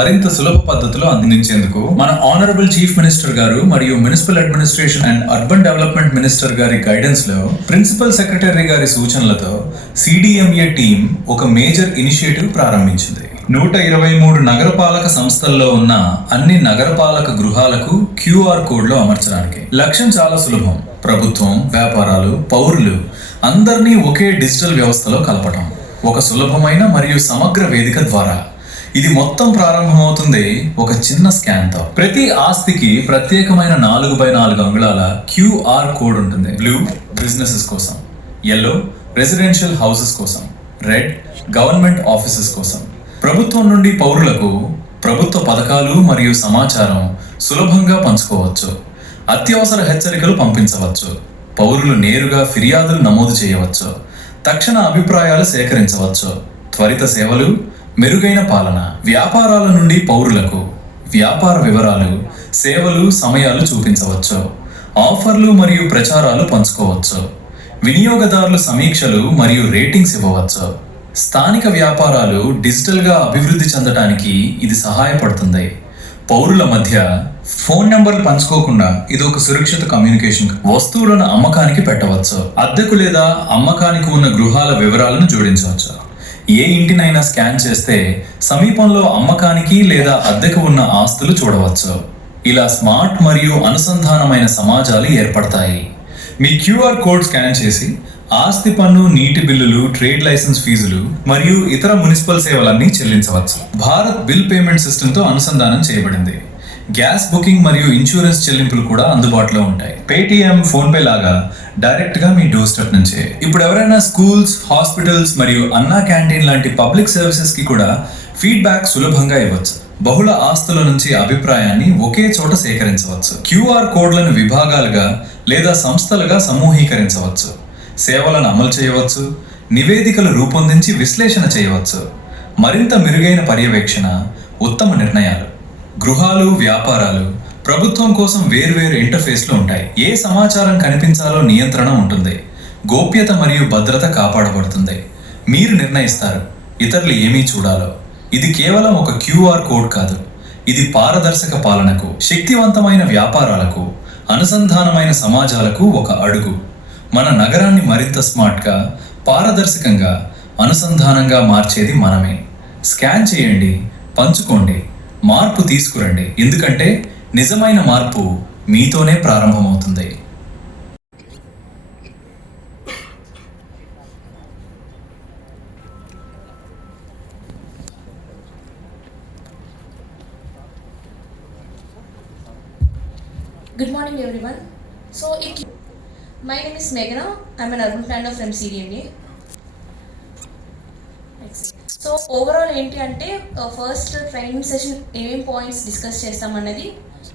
మరింత సులభ పద్ధతిలో అందించేందుకు మన ఆనరబుల్ చీఫ్ మినిస్టర్ గారు మరియు municipal administration and urban development minister గారి గైడెన్స్ లో, ప్రిన్సిపల్ సెక్రటరీ గారి సూచనలతో CDMA టీం ఒక మేజర్ ఇనిషియేటివ్ ప్రారంభించింది. 123 నగరపాలక సంస్థల్లో ఉన్న అన్ని నగరపాలక గృహాలకు QR కోడ్లు అమర్చడానికి. లక్ష్యం చాలా సులభం. ప్రభుత్వం, వ్యాపారాలు, పౌరులు అందరినీ ఒకే డిజిటల్ వ్యవస్థలో కలపటం. ఒక సులభమైన మరియు సమగ్ర వేదిక ద్వారా. ఇది మొత్తం ప్రారంభమవుతుంది ఒక చిన్న స్కాన్తో. ప్రతి ఆస్తికి ప్రత్యేకమైన 4x4 అంగుళాల QR కోడ్ ఉంటుంది. బ్లూ బిజినెసెస్ కోసం, yellow రెసిడెన్షియల్ హౌసెస్ కోసం, రెడ్ గవర్నమెంట్ ఆఫీసెస్ కోసం. ప్రభుత్వం నుండి పౌరులకు ప్రభుత్వ పథకాలు మరియు సమాచారం సులభంగా పంచుకోవచ్చు. అత్యవసర హెచ్చరికలు పంపించవచ్చు. పౌరులు నేరుగా ఫిర్యాదులు నమోదు చేయవచ్చు. తక్షణ అభిప్రాయాలు సేకరించవచ్చు. త్వరిత సేవలు, మెరుగైన పాలన. వ్యాపారాల నుండి పౌరులకు వ్యాపార వివరాలు, సేవలు, సమయాలు చూపించవచ్చు. ఆఫర్లు మరియు ప్రచారాలు పంచుకోవచ్చు. వినియోగదారుల సమీక్షలు మరియు రేటింగ్స్ ఇవ్వవచ్చు. స్థానిక వ్యాపారాలు డిజిటల్గా అభివృద్ధి చెందడానికి ఇది సహాయపడుతుంది. పౌరుల మధ్య ఫోన్ నెంబర్లు పంచుకోకుండా ఇది ఒక సురక్షిత కమ్యూనికేషన్. వస్తువులను అమ్మకానికి పెట్టవచ్చు. అద్దెకు లేదా అమ్మకానికి ఉన్న గృహాల వివరాలను జోడించవచ్చు. ఏ ఇంటినైనా స్కాన్ చేస్తే సమీపంలో అమ్మకానికి లేదా అద్దెకు ఉన్న ఆస్తులు చూడవచ్చు. ఇలా స్మార్ట్ మరియు అనుసంధానమైన సమాజాలు ఏర్పడతాయి. మీ QR కోడ్ స్కాన్ చేసి ఆస్తి పన్ను, నీటి బిల్లులు, ట్రేడ్ లైసెన్స్ ఫీజులు మరియు ఇతర మున్సిపల్ సేవలన్నీ చెల్లించవచ్చు. భారత్ బిల్ పేమెంట్ సిస్టంతో అనుసంధానం చేయబడింది. గ్యాస్ బుకింగ్ మరియు ఇన్సూరెన్స్ చెల్లింపులు కూడా అందుబాటులో ఉంటాయి. పేటిఎం, ఫోన్పే లాగా డైరెక్ట్ గా మీ డోర్ స్టెప్ నుంచే. ఇప్పుడు ఎవరైనా స్కూల్స్, హాస్పిటల్స్ మరియు అన్నా క్యాంటీన్ లాంటి పబ్లిక్ సర్వీసెస్ కి కూడా ఫీడ్బ్యాక్ సులభంగా ఇవ్వచ్చు. బహుళ ఆస్తుల నుంచి అభిప్రాయాన్ని ఒకే చోట సేకరించవచ్చు. QR కోడ్లను విభాగాలుగా లేదా సంస్థలుగా సమూహీకరించవచ్చు. సేవలను అమలు చేయవచ్చు. నివేదికలు రూపొందించి విశ్లేషణ చేయవచ్చు. మరింత మెరుగైన పర్యవేక్షణ, ఉత్తమ నిర్ణయాలు. గృహాలు, వ్యాపారాలు, ప్రభుత్వం కోసం వేర్వేరు ఇంటర్ఫేస్లు ఉంటాయి. ఏ సమాచారం కనిపించాలో నియంత్రణ ఉంటుంది. గోప్యత మరియు భద్రత కాపాడబడుతుంది. మీరు నిర్ణయిస్తారు ఇతరులు ఏమీ చూడాలో. ఇది కేవలం ఒక QR కోడ్ కాదు. ఇది పారదర్శక పాలనకు, శక్తివంతమైన వ్యాపారాలకు, అనుసంధానమైన సమాజాలకు ఒక అడుగు. మన నగరాన్ని మరింత స్మార్ట్గా, పారదర్శకంగా, అనుసంధానంగా మార్చేది మనమే. స్కాన్ చేయండి, పంచుకోండి, మార్పు తీసుకురండి. ఎందుకంటే నిజమైన మార్పు మీతోనే ప్రారంభమవుతుంది. Good morning everyone. My name is Meghna. I'm an urban planner from CDMA. So overall ఏంటి అంటే ఫస్ట్ ట్రైనింగ్ సెషన్ ఏమేం పాయింట్స్ డిస్కస్ చేస్తామన్నది.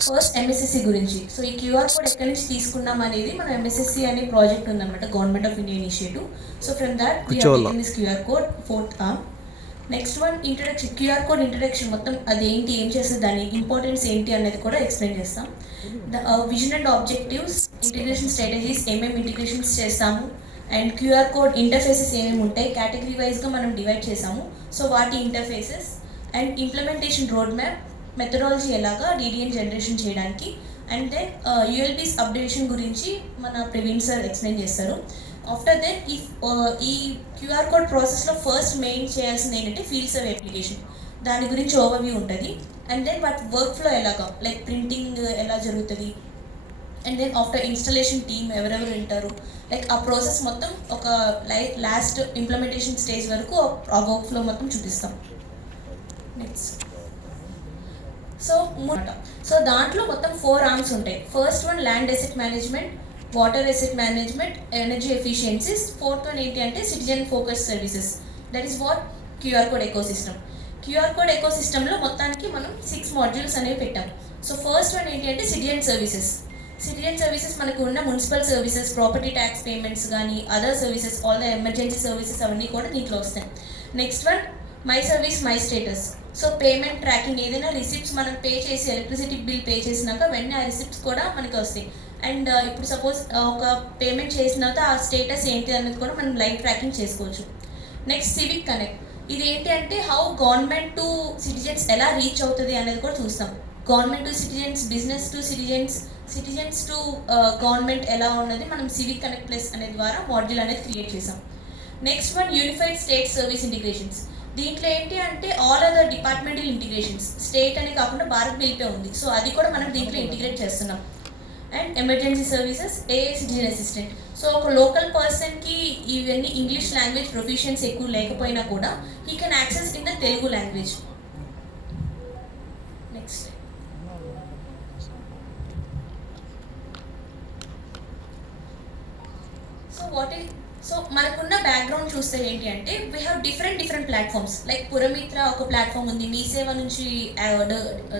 ఫస్ట్ MSSC గురించి. సో ఈ QR కోడ్ ఎక్కడి నుంచి తీసుకున్నాం అనేది మన MSSC అనే ప్రాజెక్ట్ ఉందన్నమాట, government of India initiative. So from that we have taken this QR code, fourth arm. Next one introduction, QR code introduction, మొత్తం అదేంటి, ఏం చేస్తుంది, దాని ఇంపార్టెన్స్ ఏంటి అనేది కూడా ఎక్స్ప్లెయిన్ చేస్తాం. Vision and objectives, integration strategies, ఏమేమి ఇంటిగ్రేషన్స్ చేస్తాము, అండ్ QR కోడ్ ఇంటర్ఫేసెస్ ఏమేమి ఉంటాయి, కేటగిరీ వైజ్గా మనం డివైడ్ చేసాము. సో వాటి interfaces and implementation road map, methodology ఎలాగా DDN జనరేషన్ చేయడానికి, అండ్ దెన్ ULBs అప్డేషన్ గురించి మన ప్రవీణ్ సార్ ఎక్స్ప్లెయిన్ చేస్తారు. ఆఫ్టర్ దెన్ ఈ QR కోడ్ ప్రాసెస్లో ఫస్ట్ మెయిన్ చేయాల్సింది ఏంటంటే ఫీల్డ్ సర్వే అప్లికేషన్, దాని గురించి ఓవర్వ్యూ ఉంటుంది. అండ్ దెన్ వాటి వర్క్ ఫ్లో ఎలాగా, లైక్ ప్రింటింగ్ ఎలా జరుగుతుంది, and then after installation team ఎవరెవరు ఉంటారు, లైక్ ఆ ప్రాసెస్ మొత్తం ఒక లాస్ట్ ఇంప్లిమెంటేషన్ స్టేజ్ వరకు ఆ వర్క్ ఫ్లో మొత్తం చూపిస్తాం. నెక్స్ట్ సో దాంట్లో మొత్తం 4 ఆర్మ్స్ ఉంటాయి. First one land asset management, water asset management, energy efficiencies. Fourth one ఏంటి అంటే citizen focus services. That is what QR code ecosystem. QR code ఎకోసిస్టంలో మొత్తానికి మనం 6 మాడ్యూల్స్ అనేవి పెట్టాం. సో ఫస్ట్ వన్ ఏంటి అంటే సిటిజన్ సర్వీసెస్. సిటిజన్ సర్వీసెస్ మనకు ఉన్న municipal services, property tax payments కానీ, other services, all the emergency services అవన్నీ కూడా దీంట్లో వస్తాయి. Next one my service my status. So payment tracking, ఏదైనా రిసిప్ట్స్ మనం పే చేసి ఎలక్ట్రిసిటీ బిల్ పే చేసినాక వెంటనే ఆ రిసిప్ట్స్ కూడా మనకి వస్తాయి. అండ్ ఇప్పుడు సపోజ్ ఒక పేమెంట్ చేసిన తర్వాత ఆ స్టేటస్ ఏంటి అనేది కూడా మనం లైవ్ ట్రాకింగ్ చేసుకోవచ్చు. Next civic connect. ఇది ఏంటి అంటే హౌ గవర్నమెంట్ టు సిటిజన్స్ ఎలా రీచ్ అవుతుంది అనేది కూడా చూస్తాం. Government to citizens, business to citizens, citizens to government ఎలా ఉన్నది మనం సివిక్ కనెక్ట్ ప్లస్ అనే ద్వారా మాడ్యూల్ అనేది క్రియేట్ చేసాం. Next one unified state service integrations. దీంట్లో ఏంటి అంటే all other departmental integrations, state అని కాకుండా భారత్ బిల్పే ఉంది, సో అది కూడా మనం దీంట్లో ఇంటిగ్రేట్ చేస్తున్నాం. And emergency services, A citizen assistant. So ఒక లోకల్ పర్సన్కి ఇవన్నీ ఇంగ్లీష్ లాంగ్వేజ్ ప్రొఫిషియన్స్ ఎక్కువ లేకపోయినా కూడా he can access in the Telugu language. Next so మనకున్న బ్యాక్గ్రౌండ్ చూస్తే ఏంటి అంటే we have different platforms. Like Puramitra ఒక ప్లాట్ఫామ్ ఉంది, మీ సేవ నుంచి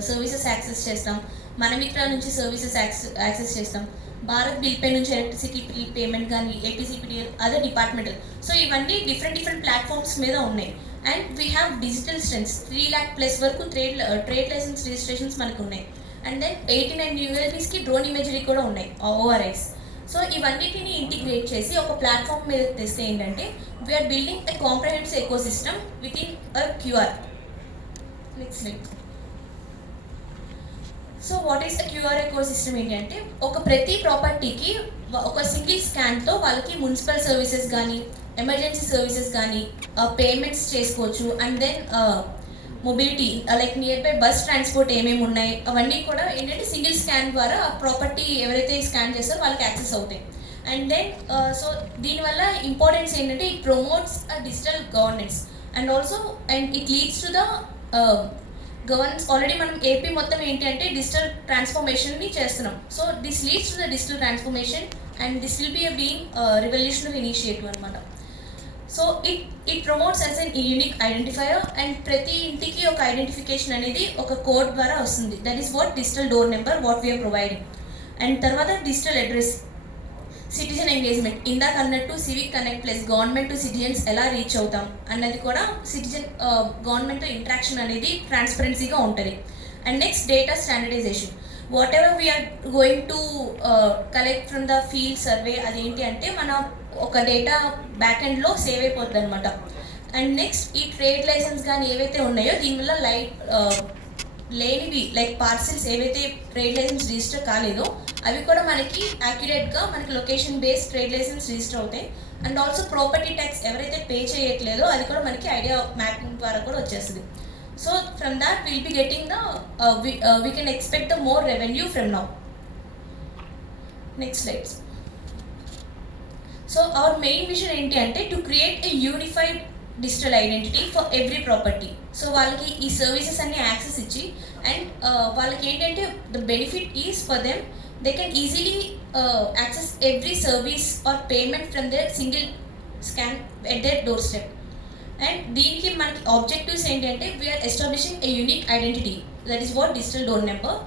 సర్వీసెస్ యాక్సెస్ చేస్తాం, మనమిత్ర నుంచి సర్వీసెస్ యాక్సెస్ చేస్తాం, భారత్ బిల్ పే నుంచి ఎలక్ట్రిసిటీ బిల్ పేమెంట్ కానీ, ఏపీసీపీడీఎల్, అదర్ డిపార్ట్మెంటల్. సో ఇవన్నీ డిఫరెంట్ ప్లాట్ఫామ్స్ మీద ఉన్నాయి. And we have digital strengths, 3 lakh plus వరకు ట్రేడ్ లైసెన్స్ రిజిస్ట్రేషన్స్ మనకు ఉన్నాయి. అండ్ దెన్ 89 ULPస్కి డ్రోన్ ఇమేజరీ కూడా ఉన్నాయి, ORIs. సో ఇవన్నిటిని ఇంటిగ్రేట్ చేసి ఒక ప్లాట్ఫామ్ మీద తెస్తే ఏంటంటే we're building a comprehensive ecosystem within a QR. Next slide. So what is the QR ecosystem ఏంటి అంటే ఒక ప్రతి ప్రాపర్టీకి ఒక సింగిల్ స్కాన్తో వాళ్ళకి మున్సిపల్ సర్వీసెస్ కానీ, ఎమర్జెన్సీ సర్వీసెస్ కానీ పేమెంట్స్ చేసుకోవచ్చు. And then mobility like nearby bus transport ఏమేమి ఉన్నాయి అవన్నీ కూడా ఏంటంటే సింగిల్ స్కాన్ ద్వారా ఆ ప్రాపర్టీ ఎవరైతే స్కాన్ చేస్తారో వాళ్ళకి యాక్సెస్ అవుతాయి. అండ్ దెన్ సో దీనివల్ల ఇంపార్టెన్స్ ఏంటంటే it promotes a digital governance and also and it leads to the governance. Already మనం ఏపీ మొత్తం ఏంటి అంటే డిజిటల్ ట్రాన్స్ఫర్మేషన్ని చేస్తున్నాం. So this leads to the digital transformation and this will be a being revolutionary initiative అనమాట. So it promotes as an unique identifier and ప్రతి ఇంటికి ఒక ఐడెంటిఫికేషన్ అనేది ఒక కోడ్ ద్వారా వస్తుంది. That is what digital door number what we're providing. And తర్వాత digital address, citizen engagement, ఇందాక అన్నట్టు civic connect plus government to citizens ఎలా రీచ్ అవుతాం అన్నది కూడా సిటిజన్ గవర్నమెంట్తో ఇంట్రాక్షన్ అనేది ట్రాన్స్పరెన్సీగా ఉంటుంది. And next data standardisation, whatever we're going to collect from the field survey అదేంటి అంటే మన ఒక డేటా బ్యాక్ ఎండ్లో సేవ్ అయిపోతుంది అనమాట. అండ్ నెక్స్ట్ ఈ ట్రేడ్ లైసెన్స్ కానీ ఏవైతే ఉన్నాయో దీనివల్ల లేనివి లైక్ పార్సిల్స్ ఏవైతే ట్రేడ్ లైసెన్స్ రిజిస్టర్ కాలేదో అవి కూడా మనకి యాక్యురేట్గా మనకి location based trade licence register అవుతాయి. అండ్ ఆల్సో ప్రాపర్టీ ట్యాక్స్ ఎవరైతే పే చేయట్లేదో అది కూడా మనకి ఐడియా మ్యాపింగ్ ద్వారా కూడా వచ్చేస్తుంది. So from that will be getting the we can expect the more revenue from now. Next slides. So our main vision ఏంటి అంటే to create a unified digital identity for every property. So వాళ్ళకి ఈ services అన్ని access ఇచ్చి and వాళ్ళకి ఏంటంటే the benefit is for them they can easily access every service or payment from their single scan at their doorstep. And దీనికి మనకి objectives ఏంటి అంటే we're establishing a unique identity that is what digital door number.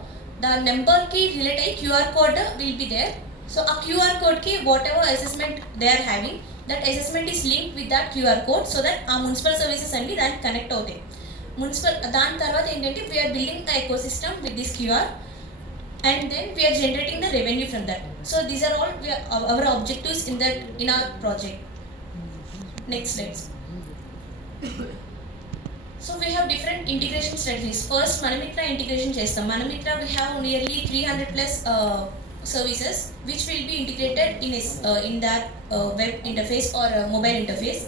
The నెంబర్కి relate అయ్యి QR code will be there. So ఆ QR కోడ్కి what ever assessment they are having that assessment is link with that QR code so that ఆ municipal services అన్ని దానికి connect అవుతాయి. దాని తర్వాత ఏంటంటే we're building the ecosystem with this QR and then we're generating the revenue from that. So these are all our objectives in our project. Next slides. So we have different integration strategies. First, Manamitra integration chestam. Manamitra we have nearly 300 plus services which will be integrated in that web interface or mobile interface.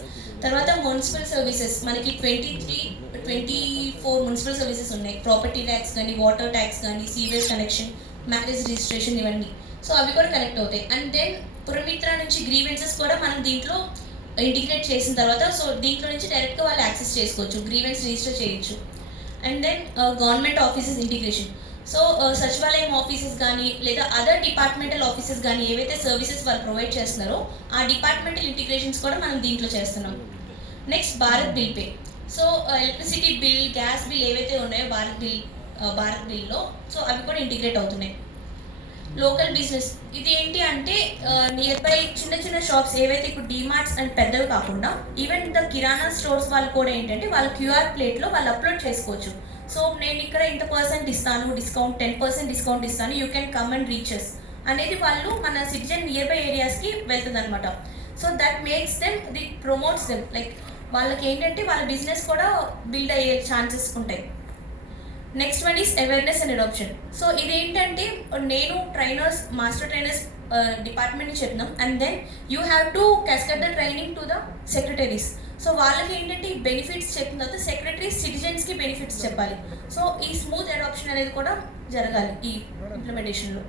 Tarvata municipal services manaki 24 municipal services unnai. Property tax gani, water tax gani, sewage connection, marriage registration ivanni. So avi kuda connect avutayi. And then Puramitra nunchi grievances kuda manam deentlo integrate చేసిన తర్వాత so దీంట్లో నుంచి డైరెక్ట్గా వాళ్ళు access చేసుకోవచ్చు, grievance register చేయొచ్చు. And then government offices integration. So సచివాలయం offices కానీ లేదా అదర్ డిపార్ట్మెంటల్ ఆఫీసెస్ కానీ ఏవైతే సర్వీసెస్ వాళ్ళు ప్రొవైడ్ చేస్తున్నారో ఆ డిపార్ట్మెంటల్ ఇంటిగ్రేషన్స్ కూడా మనం దీంట్లో చేస్తున్నాం. Next Bharat bill pay. So electricity bill, gas bill ఏవైతే ఉన్నాయో భారత్ బిల్లో సో అవి కూడా ఇంటిగ్రేట్ అవుతున్నాయి. లోకల్ బిజినెస్ ఇది ఏంటి అంటే నియర్ బై చిన్న షాప్స్ ఏవైతే ఇప్పుడు డీమార్ట్స్ అండ్ పెద్దవి కాకుండా ఈవెన్ ద కిరాణా స్టోర్స్ వాళ్ళు కూడా ఏంటంటే వాళ్ళ QR ప్లేట్లో వాళ్ళు అప్లోడ్ చేసుకోవచ్చు. సో నేను ఇక్కడ ఇంత % ఇస్తాను డిస్కౌంట్, 10% డిస్కౌంట్ ఇస్తాను, you can come and reaches అనేది వాళ్ళు మన సిటిజన్ నియర్ బై ఏరియాస్కి వెళ్తుంది అనమాట. So that makes them promotes them like వాళ్ళకి ఏంటంటే వాళ్ళ బిజినెస్ కూడా బిల్డ్ అయ్యే ఛాన్సెస్ ఉంటాయి. Next one is awareness and adoption. So ఇదేంటంటే నేను ట్రైనర్స్ మాస్టర్ ట్రైనర్స్ డిపార్ట్మెంట్ని చెప్తున్నాం, and then you have to cascade the training to the secretaries. So వాళ్ళకి ఏంటంటే ఈ బెనిఫిట్స్ చెప్పిన తర్వాత సెక్రటరీస్ సిటిజన్స్కి బెనిఫిట్స్ చెప్పాలి. సో ఈ స్మూత్ అడాప్షన్ అనేది కూడా జరగాలి ఈ ఇంప్లిమెంటేషన్లో.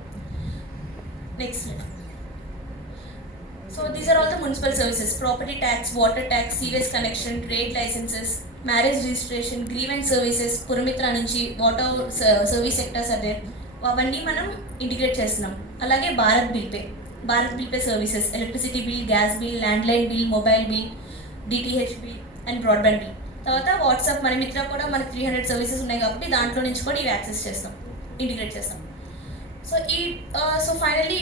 Next, so these are all the municipal services: property tax, water tax, sewage connection, trade licences, marriage registration, grievance services, Puramitra నుంచి వాటర్ సర్వీస్ సెక్టర్స్ అదే అవన్నీ మనం ఇంటిగ్రేట్ చేస్తున్నాం. అలాగే Bharat bill pay services: electricity bill, gas bill, landline bill, mobile bill, DTH bill and broadband bill. తర్వాత WhatsApp మన మిత్ర కూడా మనకి 300 సర్వీసెస్ ఉన్నాయి కాబట్టి దాంట్లో నుంచి కూడా ఇవి యాక్సెస్ చేస్తాం, ఇంటిగ్రేట్ చేస్తాం. సో ఫైనల్లీ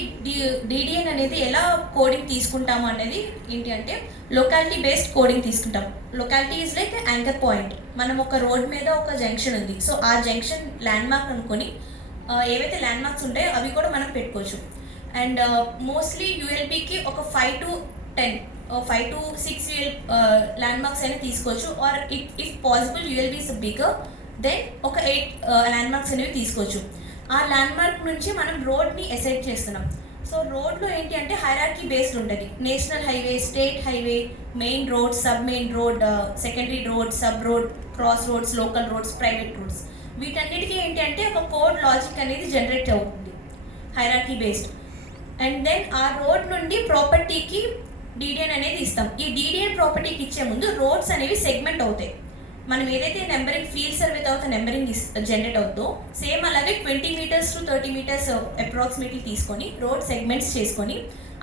డిడిఎన్ అనేది ఎలా కోడింగ్ తీసుకుంటాము అనేది ఏంటి అంటే లొకాలిటీ బేస్డ్ కోడింగ్ తీసుకుంటాం. Locality is like anchor point. మనం ఒక రోడ్ మీద ఒక జంక్షన్ ఉంది, సో ఆ జంక్షన్ ల్యాండ్ మార్క్ అనుకొని ఏవైతే ల్యాండ్ మార్క్స్ ఉంటాయో అవి కూడా మనం పెట్టుకోవచ్చు. అండ్ మోస్ట్లీ యూఎల్బీకి ఒక 5 to 6 ల్యాండ్ మార్క్స్ అయినా తీసుకోవచ్చు. Or if possible ULB is bigger than ఒక 8 ల్యాండ్ మార్క్స్ అనేవి తీసుకోవచ్చు. ఆ ల్యాండ్ మార్క్ నుంచి మనం రోడ్ని అసైన్ చేస్తున్నాం. సో రోడ్లో ఏంటి అంటే హైరార్కీ బేస్డ్ ఉంటుంది. National highway, state highway, main road, sub main road, secondary road, sub road, cross roads, local roads, private roads, వీటన్నిటికీ ఏంటి అంటే ఒక కోడ్ లాజిక్ అనేది జనరేట్ అవుతుంది హైరార్కీ బేస్డ్. అండ్ దెన్ ఆ రోడ్ నుండి ప్రాపర్టీకి డిడిఎన్ అనేది ఇస్తాం. ఈ డిడిఎన్ ప్రాపర్టీకి ఇచ్చే ముందు రోడ్స్ అనేవి సెగ్మెంట్ అవుతాయి. మనం ఏదైతే నెంబరింగ్ ఫీల్డ్ సర్వే తర్వాత నెంబరింగ్ జనరేట్ అవుతుందో సేమ్ అలాగే 20 meters to 30 meters అప్రాక్సిమేట్లీ తీసుకొని రోడ్ సెగ్మెంట్స్ చేసుకొని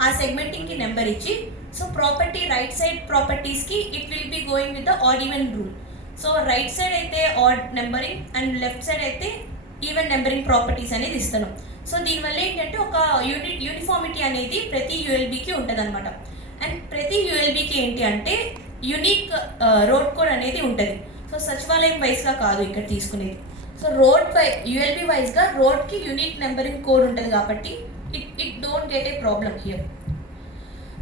ఆ సెగ్మెంటింగ్కి నెంబర్ ఇచ్చి, సో ప్రాపర్టీ రైట్ సైడ్ ప్రాపర్టీస్కి it will be going with the odd even rule. So right side అయితే odd numbering and left side అయితే ఈవెన్ నెంబరింగ్ ప్రాపర్టీస్ అనేది ఇస్తున్నాం. సో దీనివల్ల ఏంటంటే ఒక యూనిఫార్మిటీ అనేది ప్రతి యూఎల్బీకి ఉంటుంది అనమాట. అండ్ ప్రతి యూఎల్బీకి ఏంటి అంటే యునిక్ రోడ్ కోడ్ అనేది ఉంటుంది. సో సచివాలయం వైజ్గా కాదు ఇక్కడ తీసుకునేది. సో యూఎల్బీ వైజ్గా రోడ్కి యూనిక్ నెంబరింగ్ కోడ్ ఉంటుంది కాబట్టి it don't get a problem here.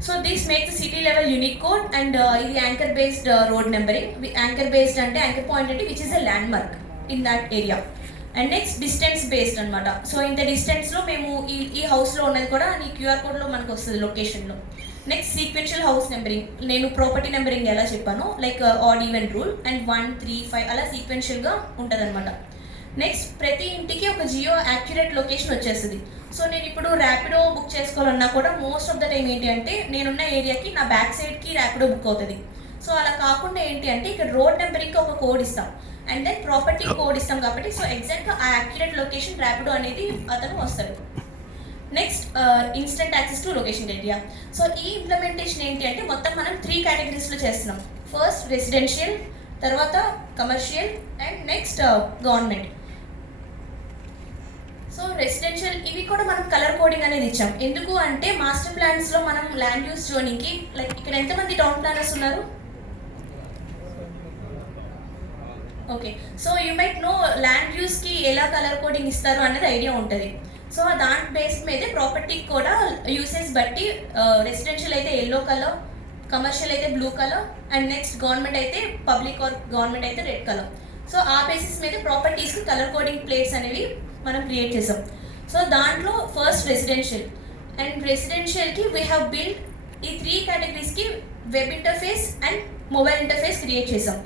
So this makes the city level unique code. And ఇది anchor based road numbering. Anchor based అంటే యాంకర్ పాయింట్ అంటే which is a landmark in that area. And next distance based అనమాట. So ఇంత డిస్టెన్స్లో మేము ఈ హౌస్లో ఉన్నది కూడా ఈ క్యూఆర్ కోడ్లో మనకు వస్తుంది లొకేషన్లో. Next sequential house numbering. నేను ప్రాపర్టీ నెంబరింగ్ ఎలా చెప్పాను like add even rule and 1, 3, 5 అలా సీక్వెన్షియల్గా ఉంటుంది అనమాట. నెక్స్ట్ ప్రతి ఇంటికి ఒక జియో యాక్యురేట్ లొకేషన్ వచ్చేస్తుంది. సో నేను ఇప్పుడు ర్యాపిడో బుక్ చేసుకోవాలన్నా కూడా మోస్ట్ ఆఫ్ ద టైం ఏంటి అంటే నేనున్న ఏరియాకి నా బ్యాక్ సైడ్కి ర్యాపిడో బుక్ అవుతుంది. సో అలా కాకుండా ఏంటి అంటే ఇక్కడ రోడ్ నెంబరింగ్కి ఒక కోడ్ ఇస్తాం అండ్ దెన్ ప్రాపర్టీ కోడ్ ఇస్తాం కాబట్టి సో ఎగ్జాక్ట్గా ఆ యాక్యురేట్ లొకేషన్ ర్యాపిడో అనేది అతను వస్తాడు. Next instant access to location area. So ఈ ఇంప్లిమెంటేషన్ ఏంటి అంటే మొత్తం మనం 3 కేటగిరీస్లో చేస్తున్నాం. ఫస్ట్ రెసిడెన్షియల్, తర్వాత commercial and next government. So residential ఇవి కూడా మనం కలర్ కోడింగ్ అనేది ఇచ్చాం. ఎందుకు అంటే మాస్టర్ ప్లాన్స్లో మనం ల్యాండ్ యూస్ జోనింగ్కి లైక్ ఇక్కడ ఎంతమంది టౌన్ ప్లానర్స్ ఉన్నారు? Okay, so you might know land యూస్కి ఎలా కలర్ కోడింగ్ ఇస్తారు అనేది ఐడియా ఉంటుంది. సో దాని బేస్ మీదే ప్రాపర్టీకి కూడా యూసేజ్ బట్టి రెసిడెన్షియల్ అయితే ఎల్లో కలర్, కమర్షియల్ అయితే blue colour and next government అయితే పబ్లిక్ ఆర్ గవర్నమెంట్ అయితే రెడ్ కలర్. సో ఆ బేసిస్ మీద ప్రాపర్టీస్కి కలర్ కోడింగ్ ప్లేట్స్ అనేవి మనం క్రియేట్ చేసాం. సో దాంట్లో ఫస్ట్ రెసిడెన్షియల్ అండ్ రెసిడెన్షియల్కి వీ హ్యావ్ బిల్డ్ ఈ 3 కేటగిరీస్కి web interface and mobile interface create చేసాం.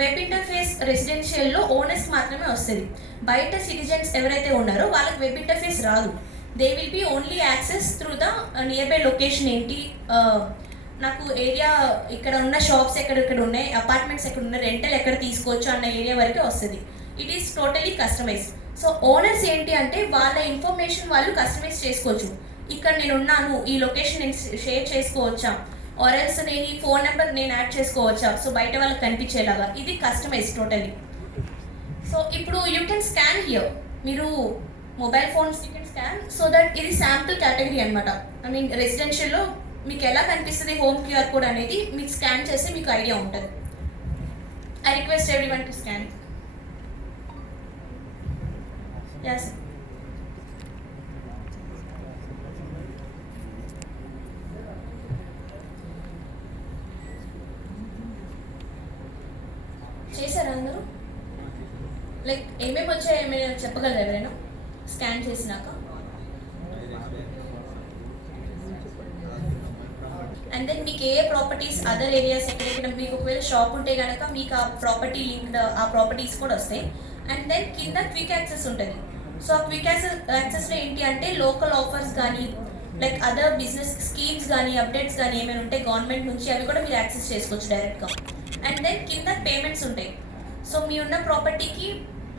వెబ్ ఇంటర్ఫేస్ రెసిడెన్షియల్లో ఓనర్స్ మాత్రమే వస్తుంది. బయట సిటిజన్స్ ఎవరైతే ఉన్నారో వాళ్ళకి వెబ్ ఇంటర్ఫేస్ రాదు. They will be only access through the nearby location ఏంటి, నాకు ఏరియా ఇక్కడ ఉన్న షాప్స్ ఎక్కడెక్కడ ఉన్నాయి, అపార్ట్మెంట్స్ ఎక్కడ ఉన్నాయి, రెంటల్ ఎక్కడ తీసుకోవచ్చు అన్న ఏరియా వరకే వస్తుంది. It is totally customised. So owners ఏంటి అంటే వాళ్ళ ఇన్ఫర్మేషన్ వాళ్ళు కస్టమైజ్ చేసుకోవచ్చు. ఇక్కడ నేను ఉన్నాను, ఈ లొకేషన్ నేను షేర్ చేసుకోవచ్చా, ఆర్ ఎల్స్ నేను ఈ ఫోన్ నెంబర్ నేను యాడ్ చేసుకోవచ్చా, సో బయట వాళ్ళకి కనిపించేలాగా. ఇది కస్టమైజ్ టోటలీ. సో ఇప్పుడు యూ కెన్ స్కాన్ హియర్, మీరు mobile phones you can scan. So that ఇది శాంపుల్ కేటగిరీ అనమాట. ఐ మీన్ రెసిడెన్షియల్లో మీకు ఎలా కనిపిస్తుంది హోమ్ క్యూఆర్ కోడ్ అనేది మీకు స్కాన్ చేస్తే మీకు ఐడియా ఉంటుంది. I request everyone to scan. Yes. Like ఏమేమి వచ్చాయో ఏమైనా చెప్పగలరా ఎవరైనా స్కాన్ చేసినాక? అండ్ దెన్ మీకు ఏ ప్రాపర్టీస్ అదర్ ఏరియాస్ ఎక్కడెక్కడ మీకు ఒకవేళ షాప్ ఉంటే కనుక మీకు ఆ ప్రాపర్టీ లింక్డ్ ఆ ప్రాపర్టీస్ కూడా వస్తాయి. అండ్ దెన్ కింద క్విక్ యాక్సెస్ ఉంటుంది. సో ఆ క్విక్ యాక్సెస్లో ఏంటి అంటే లోకల్ ఆఫర్స్ కానీ లైక్ అదర్ బిజినెస్ స్కీమ్స్ కానీ అప్డేట్స్ కానీ ఏమైనా ఉంటే గవర్నమెంట్ నుంచి అవి కూడా మీరు యాక్సెస్ చేసుకోవచ్చు డైరెక్ట్గా. అండ్ దెన్ కింద పేమెంట్స్ ఉంటాయి. సో మీ ఉన్న ప్రాపర్టీకి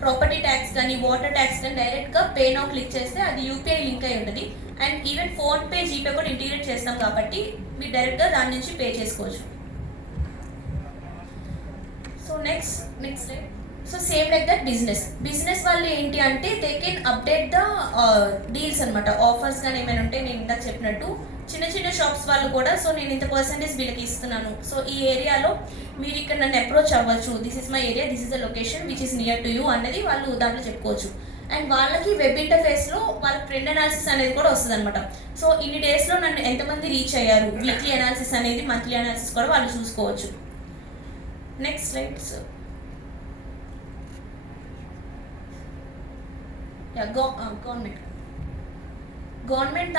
ప్రాపర్టీ ట్యాక్స్ కానీ వాటర్ ట్యాక్స్ కానీ డైరెక్ట్గా పే నౌ క్లిక్ చేస్తే అది యూపీఐ లింక్ అయి ఉంటుంది. అండ్ ఈవెన్ ఫోన్పే జీపే కూడా ఇంటిగ్రేట్ చేస్తాం కాబట్టి మీరు డైరెక్ట్గా దాని నుంచి పే చేసుకోవచ్చు. So next so same like that business వాళ్ళు ఏంటి అంటే they can update the deals అనమాట. ఆఫర్స్ కానీ ఏమైనా ఉంటే నేను ఇందాక చెప్పినట్టు చిన్న షాప్స్ వాళ్ళు కూడా సో నేను ఇంత పర్సెంటేజ్ వీళ్ళకి ఇస్తున్నాను, సో ఈ ఏరియాలో మీరు ఇక్కడ నన్ను అప్రోచ్ అవ్వచ్చు, this is my area, this is the location which is near to you అనేది వాళ్ళు దాంట్లో చెప్పుకోవచ్చు. అండ్ వాళ్ళకి వెబ్ ఇంటర్ఫేస్లో వాళ్ళ ట్రెండ్ అనాలిసిస్ అనేది కూడా వస్తుంది అనమాట. సో ఇన్ని డేస్లో నన్ను ఎంతమంది రీచ్ అయ్యారు, వీక్లీ అనాలిసిస్ అనేది మంత్లీ అనాలిసిస్ కూడా వాళ్ళు చూసుకోవచ్చు. Next slides. గవర్నమెంట్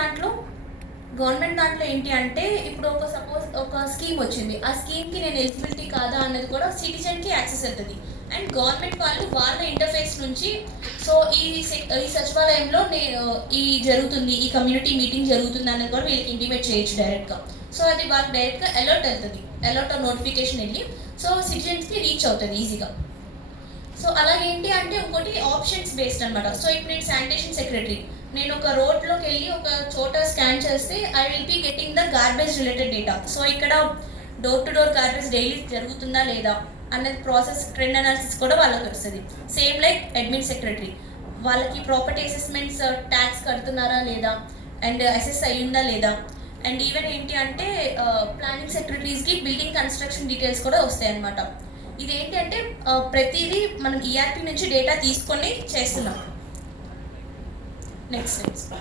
దాంట్లో ఏంటి అంటే ఇప్పుడు సపోజ్ ఒక స్కీమ్ వచ్చింది, ఆ స్కీమ్కి నేను ఎలిజిబిలిటీ కాదా అన్నది కూడా సిటిజన్కి యాక్సెస్ అవుతుంది. అండ్ గవర్నమెంట్ వాళ్ళు వాళ్ళ ఇంటర్ఫేస్ నుంచి సో ఈ సచివాలయంలో ఈ జరుగుతుంది, ఈ కమ్యూనిటీ మీటింగ్ జరుగుతుంది అన్నది కూడా వీళ్ళకి ఇంటిమేట్ చేయొచ్చు డైరెక్ట్గా. సో అది వాళ్ళకి డైరెక్ట్గా అలర్ట్ అవుతుంది, అలర్ట్ నోటిఫికేషన్ వెళ్ళి సో సిటిజన్స్కి రీచ్ అవుతుంది ఈజీగా. సో అలాగేంటి అంటే ఇంకోటి ఆప్షన్స్ బేస్డ్ అనమాట. సో ఇప్పుడు నేను శానిటేషన్ సెక్రటరీ, నేను ఒక రోడ్లోకి వెళ్ళి ఒక చోట స్కాన్ చేస్తే I will be getting the garbage related data. So ఇక్కడ door to door garbage daily జరుగుతుందా లేదా అన్నది ప్రాసెస్ ట్రెండ్ అనాలిసిస్ కూడా వాళ్ళకి వస్తుంది. సేమ్ లైక్ అడ్మిన్ సెక్రటరీ, వాళ్ళకి ప్రాపర్టీ అసెస్మెంట్స్ ట్యాక్స్ కడుతున్నారా లేదా అండ్ అసెస్ అయ్యిందా లేదా. అండ్ ఈవెన్ ఏంటి అంటే ప్లానింగ్ సెక్రటరీస్కి బిల్డింగ్ కన్స్ట్రక్షన్ డీటెయిల్స్ కూడా వస్తాయి అన్నమాట. ఇదేంటి అంటే ప్రతిదీ మనం ఈఆర్పి నుంచి డేటా తీసుకొని చేస్తున్నాం. Next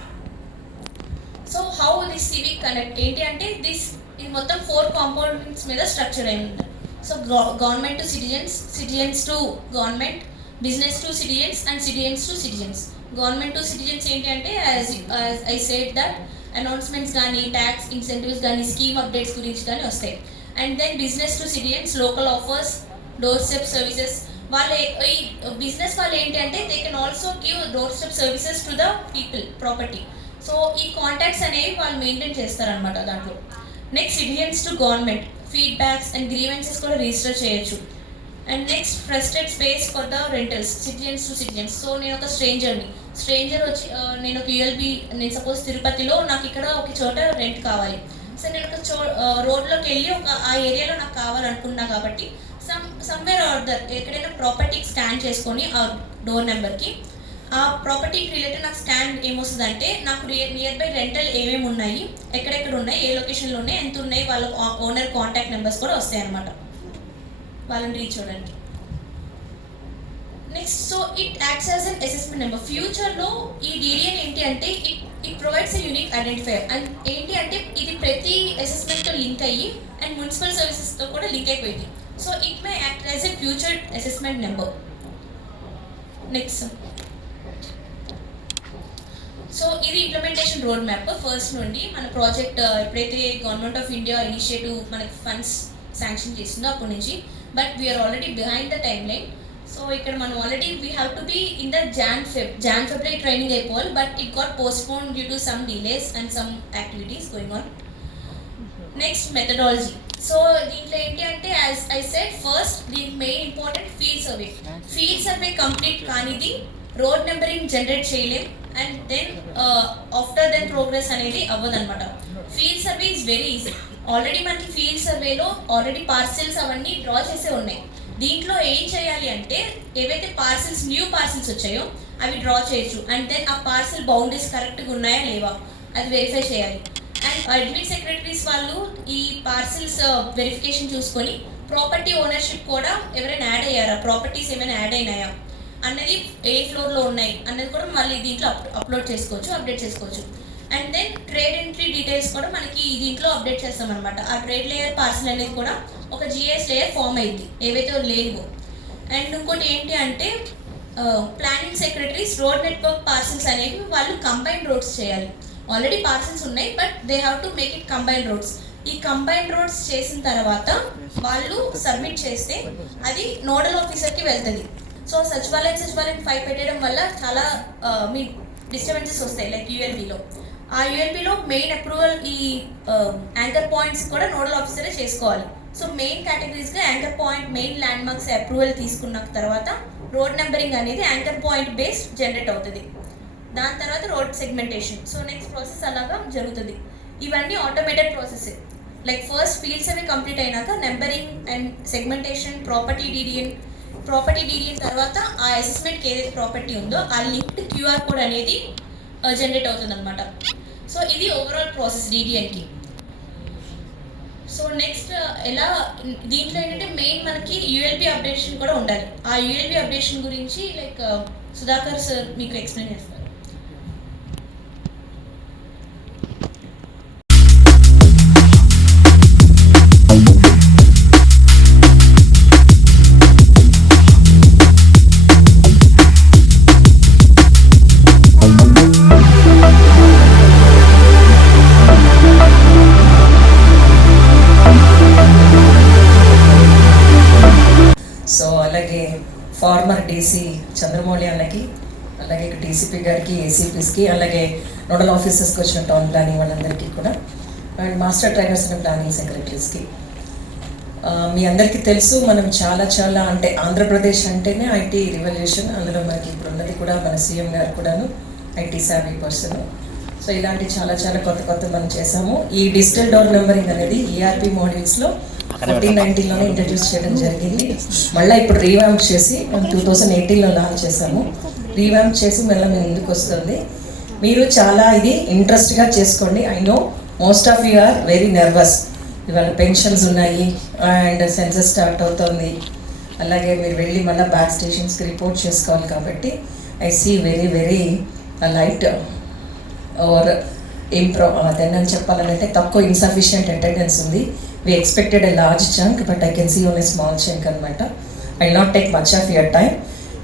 so how this civic connect ఏంటి అంటే ఇది మొత్తం 4 కాంపోనెంట్స్ మీద స్ట్రక్చర్ అయింది. So government to citizens, citizens to government, business to citizens and citizens to citizens. Government to citizens ఏంటి అంటే ఐ సెడ్ దట్ అనౌన్స్మెంట్స్ కానీ ట్యాక్స్ ఇన్సెంటివ్స్ కానీ స్కీమ్ అప్డేట్స్ గురించి కానీ వస్తాయి. And then business to citizens, local offers, doorstep services. వాళ్ళ ఈ business వాళ్ళు ఏంటి అంటే they can also give door step services to the people property. So ఈ కాంటాక్ట్స్ అనేవి వాళ్ళు మెయింటైన్ చేస్తారనమాట దాంట్లో. Next citizens to government, feedbacks and grievances కూడా రిజిస్టర్ చేయొచ్చు. And next trusted space for the rentals, citizens to citizens. So నేను ఒక stranger వచ్చి నేను ఒక యూఎల్బి, నేను సపోజ్ తిరుపతిలో నాకు ఇక్కడ ఒక చోట రెంట్ కావాలి. సో నేను ఒక రోడ్లోకి వెళ్ళి ఆ ఏరియాలో నాకు కావాలనుకున్నా కాబట్టి సమ్వేర్ ఆర్డర్ ఎక్కడైనా ప్రాపర్టీకి స్కాన్ చేసుకొని ఆ డోర్ నెంబర్కి ఆ ప్రాపర్టీకి రిలేటెడ్ నాకు స్కాన్ ఏమొస్తుంది అంటే నాకు నియర్ బై రెంటల్ ఏమేమి ఉన్నాయి, ఎక్కడెక్కడ ఉన్నాయి, ఏ లొకేషన్లో ఉన్నాయి, ఎంత ఉన్నాయి, వాళ్ళ ఓనర్ కాంటాక్ట్ నెంబర్స్ కూడా వస్తాయి అన్నమాట వాళ్ళని రీచ్ అవ్వడానికి. Next so it acts as an assessment number. ఫ్యూచర్లో ఈ DDN ఏంటి అంటే it provides a unique identifier. And ఏంటి అంటే ఇది ప్రతి అసెస్మెంట్తో లింక్ అయ్యి అండ్ మున్సిపల్ సర్వీసెస్తో కూడా లింక్ అయిపోయింది. So it may act as a future assessment number. Next so ఇది ఇంప్లిమెంటేషన్ రోడ్ మ్యాప్ ఫస్ట్ నుండి మన ప్రాజెక్ట్ ఎప్పుడైతే గవర్నమెంట్ ఆఫ్ ఇండియా ఇనిషియేటివ్ మనకి ఫండ్స్ శాంక్షన్ చేసిందో అప్పటి నుంచి. But we're already behind the timeline. So ఇక్కడ మనం already we have to be in the Jan-February training అయిపోవాలి. But it got postpone due to some delays and some activities going on. Next methodology. So దీంట్లో ఏంటి అంటే as I said first దీనికి main important field survey complete కానిది road numbering generate చేయలేం. And then after then progress అనేది అవ్వదన్నమాట. Field survey is very easy. Already మనకి field సర్వేలో ఆల్రెడీ పార్సెల్స్ అవన్నీ డ్రా చేసే ఉన్నాయి. దీంట్లో ఏం చేయాలి అంటే ఏవైతే న్యూ పార్సెల్స్ వచ్చాయో అవి డ్రా చేయొచ్చు. అండ్ దెన్ ఆ పార్సెల్ బౌండరీస్ కరెక్ట్గా ఉన్నాయా లేవా అది వెరిఫై చేయాలి. అండ్ అడ్మిన్ సెక్రటరీస్ వాళ్ళు ఈ పార్సెల్స్ వెరిఫికేషన్ చూసుకొని ప్రాపర్టీ ఓనర్షిప్ కూడా ఎవరైనా యాడ్ అయ్యారా, ప్రాపర్టీస్ ఏమైనా యాడ్ అయినాయా అన్నది, ఏ ఫ్లోర్లో ఉన్నాయి అన్నది కూడా మళ్ళీ దీంట్లో అప్డేట్ చేసుకోవచ్చు. And then trade entry details కూడా మనకి దీంట్లో అప్డేట్ చేస్తాం అనమాట. ఆ ట్రేడ్ లేయర్ పార్సల్ అనేది కూడా ఒక GIS లేయర్ ఫామ్ అయింది ఏవైతే లేనివో. అండ్ ఇంకోటి ఏంటి అంటే planning secretaries road network parcels అనేవి వాళ్ళు కంబైన్ రోడ్స్ చేయాలి. ఆల్రెడీ పార్సల్స్ ఉన్నాయి, but they have to make it combine roads. ఈ కంబైన్ రోడ్స్ చేసిన తర్వాత వాళ్ళు సబ్మిట్ చేస్తే అది నోడల్ ఆఫీసర్కి వెళ్తుంది. సో సచివాలయం 5 పెట్టడం వల్ల చాలా మీ డిస్టర్బెన్సెస్ వస్తాయి. లైక్ యూఎల్బీలో, ఆ యూఎల్బీలో మెయిన్ అప్రూవల్ ఈ యాంకర్ పాయింట్స్ కూడా నోడల్ ఆఫీసరే చేసుకోవాలి. సో మెయిన్ కేటగిరీస్గా anchor point, main landmarks approval తీసుకున్న తర్వాత రోడ్ నెంబరింగ్ అనేది యాంకర్ పాయింట్ బేస్డ్ జనరేట్ అవుతుంది. దాని తర్వాత road segmentation. So next process అలాగా జరుగుతుంది. ఇవన్నీ automated process. Like first fields అవి కంప్లీట్ అయినాక నెంబరింగ్ అండ్ సెగ్మెంటేషన్, ప్రాపర్టీ డీడియన్ తర్వాత ఆ అసెస్మెంట్కి ఏదైతే ప్రాపర్టీ ఉందో ఆ లింక్డ్ క్యూఆర్ కోడ్ అనేది జనరేట్ అవుతుంది అనమాట. సో ఇది ఓవరాల్ ప్రాసెస్ డీడియన్కి. సో నెక్స్ట్ ఎలా దీంట్లో ఏంటంటే మెయిన్ మనకి యూఎల్బీ అప్డేషన్ కూడా ఉండాలి. ఆ యూఎల్బీ అప్డేషన్ గురించి లైక్ సుధాకర్ సార్ మీకు ఎక్స్ప్లెయిన్ చేస్తారు. సో అలాగే ఫార్మర్ డీసీ చంద్రమౌళి అన్నకి, అలాగే డీసీపీ గారికి, ఏసీపీస్కి, అలాగే నోడల్ ఆఫీసర్స్కి వచ్చిన టౌన్ ప్లానింగ్ వాళ్ళందరికీ కూడా, and master trainers and planning సెక్రటరీస్కి. మీ అందరికీ తెలుసు, మనం చాలా అంటే ఆంధ్రప్రదేశ్ అంటేనే ఐటీ రివల్యూషన్. అందులో మనకి ఇప్పుడు ఉన్నది కూడా మన సీఎం గారు కూడాను ఐటీ సావీ పర్సన్. సో ఇలాంటి చాలా కొత్త మనం చేసాము. ఈ డిజిటల్ డోర్ నెంబరింగ్ అనేది ఈఆర్పి మోడ్యూల్స్లో 2019లోనే ఇంట్రడ్యూస్ చేయడం జరిగింది. మళ్ళీ ఇప్పుడు రీవ్యాంప్ చేసి 2018లో లాంచ్ చేసాము. రీవ్యాంప్ చేసి మళ్ళీ మేము ముందుకు వస్తుంది. మీరు చాలా ఇది ఇంట్రెస్ట్గా చేసుకోండి. I know most of you are very nervous. ఇవాళ పెన్షన్స్ ఉన్నాయి అండ్ సెన్సస్ స్టార్ట్ అవుతుంది. అలాగే మీరు వెళ్ళి మళ్ళీ బ్యాక్ స్టేషన్స్కి రిపోర్ట్ చేసుకోవాలి. కాబట్టి I see very light over then అని చెప్పాలంటే తక్కువ ఇన్సఫిషియంట్ అటెండెన్స్ ఉంది. We expected a large chunk, but I can see only small chunk అనమాట. I will not take much of your time.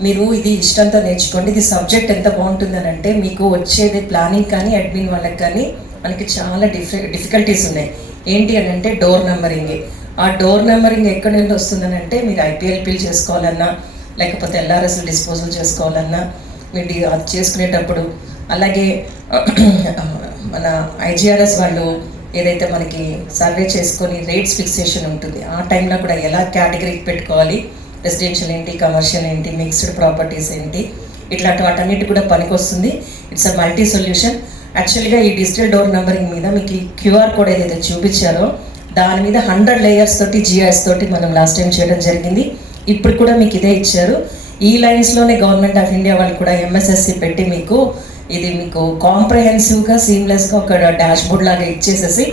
మీరు ఇది ఇష్టంతో నేర్చుకోండి. ఇది సబ్జెక్ట్ ఎంత బాగుంటుందని అంటే మీకు వచ్చేది ప్లానింగ్ కానీ అడ్మిన్ వాళ్ళకి కానీ మనకి చాలా డిఫికల్టీస్ ఉన్నాయి. ఏంటి అని అంటే డోర్ నెంబరింగ్. ఆ డోర్ నెంబరింగ్ ఎక్కడి నుండి వస్తుందని అంటే మీరు ఐపీఎల్పీలు చేసుకోవాలన్నా, లేకపోతే ఎల్ఆర్ఎస్లు డిస్పోజల్ చేసుకోవాలన్నా మీరు అది చేసుకునేటప్పుడు, అలాగే మన ఐజీఆర్ఎస్ వాళ్ళు ఏదైతే మనకి సర్వే చేసుకొని రేట్స్ ఫిక్సేషన్ ఉంటుంది, ఆ టైంలో కూడా ఎలా కేటగిరీకి పెట్టుకోవాలి, రెసిడెన్షియల్ ఏంటి, కమర్షియల్ ఏంటి, మిక్స్డ్ ప్రాపర్టీస్ ఏంటి, ఇట్లాంటి వాటన్నిటి కూడా పనికొస్తుంది. It's a multi solution. యాక్చువల్గా ఈ డిజిటల్ డోర్ నెంబరింగ్ మీద మీకు ఈ క్యూఆర్ కోడ్ ఏదైతే చూపించారో దాని మీద 100 లేయర్స్ తోటి జిఐఎస్ తోటి మనం లాస్ట్ టైం చేయడం జరిగింది. ఇప్పుడు కూడా మీకు ఇదే ఇచ్చారు. ఈ లైన్స్లోనే గవర్నమెంట్ ఆఫ్ ఇండియా వాళ్ళు కూడా ఎంఎస్ఎస్సి పెట్టి మీకు కాంప్రహెన్సివ్గా సీమ్లెస్గా ఒక డాష్ బోర్డ్ లాగా ఇచ్చేసేసి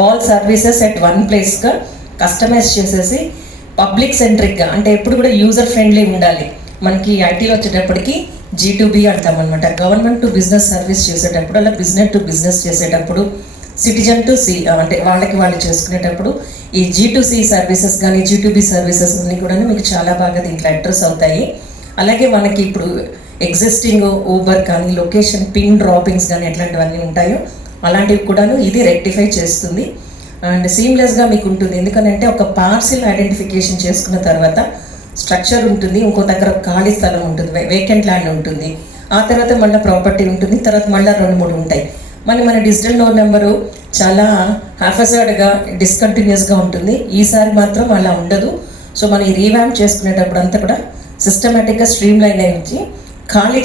ఆల్ సర్వీసెస్ ఎట్ వన్ ప్లేస్గా కస్టమైజ్ చేసేసి పబ్లిక్ సెంట్రిక్గా, అంటే ఎప్పుడు కూడా యూజర్ ఫ్రెండ్లీ ఉండాలి. మనకి ఐటీలో వచ్చేటప్పటికి G2B అంటాం అనమాట. గవర్నమెంట్ టు బిజినెస్ సర్వీస్ చేసేటప్పుడు, అలా బిజినెస్ టు బిజినెస్ చేసేటప్పుడు, సిటిజన్ టు సి అంటే వాళ్ళకి వాళ్ళు చేసుకునేటప్పుడు ఈ G2C సర్వీసెస్ కానీ G2B సర్వీసెస్ అన్నీ కూడా మీకు చాలా బాగా దీంట్లో అడ్రస్ అవుతాయి. అలాగే మనకి ఇప్పుడు ఎగ్జిస్టింగ్ ఊబర్ కానీ లొకేషన్ పిన్ డ్రాపింగ్స్ కానీ ఎట్లాంటివన్నీ ఉంటాయో అలాంటివి కూడాను ఇది రెక్టిఫై చేస్తుంది అండ్ సీమ్లెస్గా మీకు ఉంటుంది. ఎందుకంటే ఒక పార్సిల్ ఐడెంటిఫికేషన్ చేసుకున్న తర్వాత స్ట్రక్చర్ ఉంటుంది, ఇంకో దగ్గర ఖాళీ స్థలం ఉంటుంది, వేకెంట్ ల్యాండ్ ఉంటుంది, ఆ తర్వాత మళ్ళీ ప్రాపర్టీ ఉంటుంది, తర్వాత మళ్ళీ 2-3 ఉంటాయి. మన డిజిటల్ డోర్ నెంబరు చాలా హాఫెజర్డ్గా డిస్కంటిన్యూస్గా ఉంటుంది. ఈసారి మాత్రం అలా ఉండదు. సో మనం ఈ రీవ్యాంప్ చేసుకునేటప్పుడు అంతా కూడా సిస్టమేటిక్గా స్ట్రీమ్ లైన్ అయించి ఖాళీ